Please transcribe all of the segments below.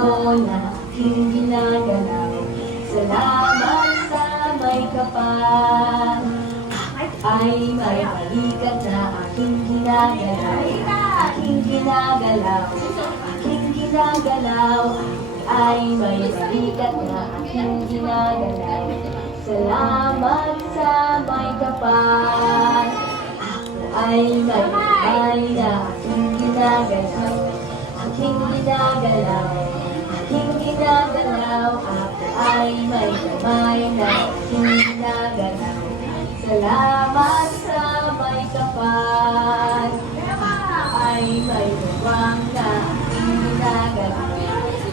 mundo na aking ginagalaw. Salamat sa may kapal. Ay may balikat na aking ginagalaw. Aking ginagalaw. Aking ginagalaw. Ay may balikat na aking ginagalaw. Salamat sa may kapal. Ay may kamay na aking ginagalaw. Aking ginagalaw. Aking ginagalaw. Ako ay may kamay na aking ginagalaw. Salamat sa may kapal. Ay may bawang na aking ginagalaw.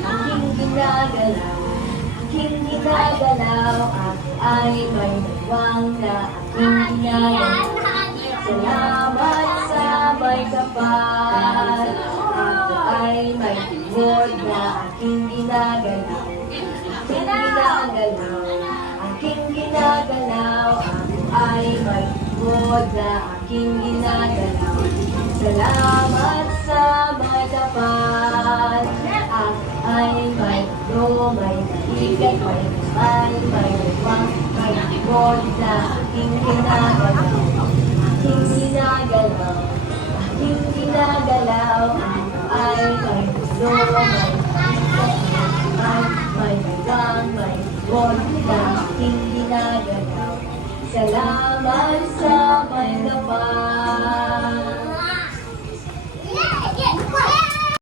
Aking ginagalaw. Aking ginagalaw. Ako ay may bawang na aking ginagalaw. Salamat sa may kapal. Ako ay may tungkod na aking ginagalaw. Aking ginagalaw. Aking ginagalaw. Ako ay may tungkod na aking ginagalaw. Salamat sa may kapal. Ako ay may do, may malikat, may kapal, may uwang, may tungkod na aking ginagalaw. Aking ginagalaw, aking ginagalaw, ay may puso, may bawang, may bawang na aking ginagalaw. Salamat sa may kapal.